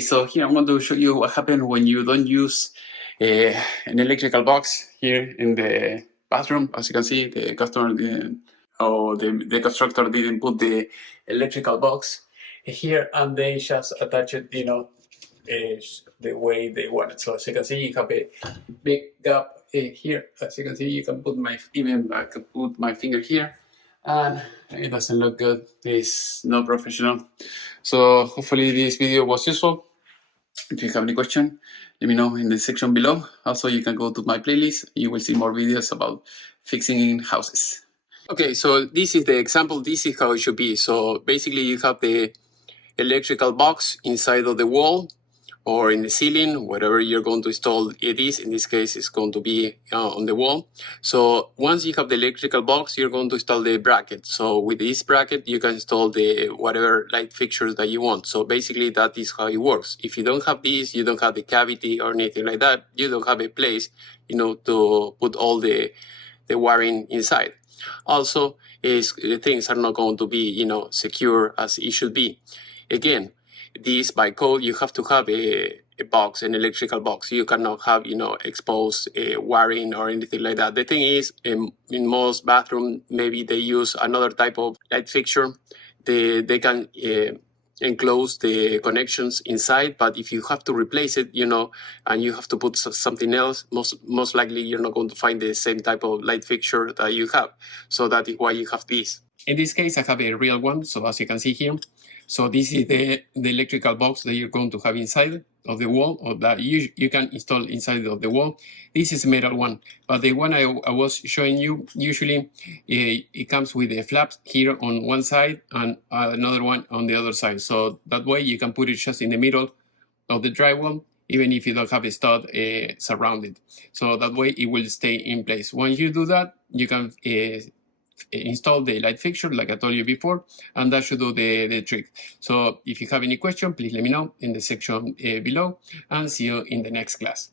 So here I'm going to show you what happens when you don't use an electrical box here in the bathroom. As you can see, the customer didn't, or the constructor didn't put the electrical box here, and they just attach it, the way they want it. So as you can see, you have a big gap here. As you can see, you can put I can put my finger here, and it doesn't look good. It's not professional. So hopefully this video was useful. If you have any question, let me know in the section below. Also, you can go to my playlist. You will see more videos about fixing houses. Okay, so this is the example. This is how it should be. So basically you have the electrical box inside of the wall or in the ceiling, wherever you're going to install it is. In this case, it's going to be on the wall. So once you have the electrical box, you're going to install the bracket. So with this bracket, you can install the whatever light fixtures that you want. So basically, that is how it works. If you don't have this, you don't have the cavity or anything like that, you don't have a place, to put all the wiring inside. Also, things are not going to be, secure as it should be. Again, this by code, you have to have a box, an electrical box. You cannot have, exposed wiring or anything like that. The thing is, in most bathrooms, maybe they use another type of light fixture. They can enclose the connections inside, but if you have to replace it, and you have to put something else, most likely you're not going to find the same type of light fixture that you have. So that is why you have this. In this case, I have a real one. So as you can see here, so this is the electrical box that you're going to have inside of the wall, or that you can install inside of the wall. This is a metal one, but the one I was showing you, usually it comes with a flap here on one side and another one on the other side. So that way you can put it just in the middle of the drywall, even if you don't have a stud surrounded. So that way it will stay in place. Once you do that, you can install the light fixture like I told you before, and that should do the trick. So if you have any question, please let me know in the section below, and see you in the next class.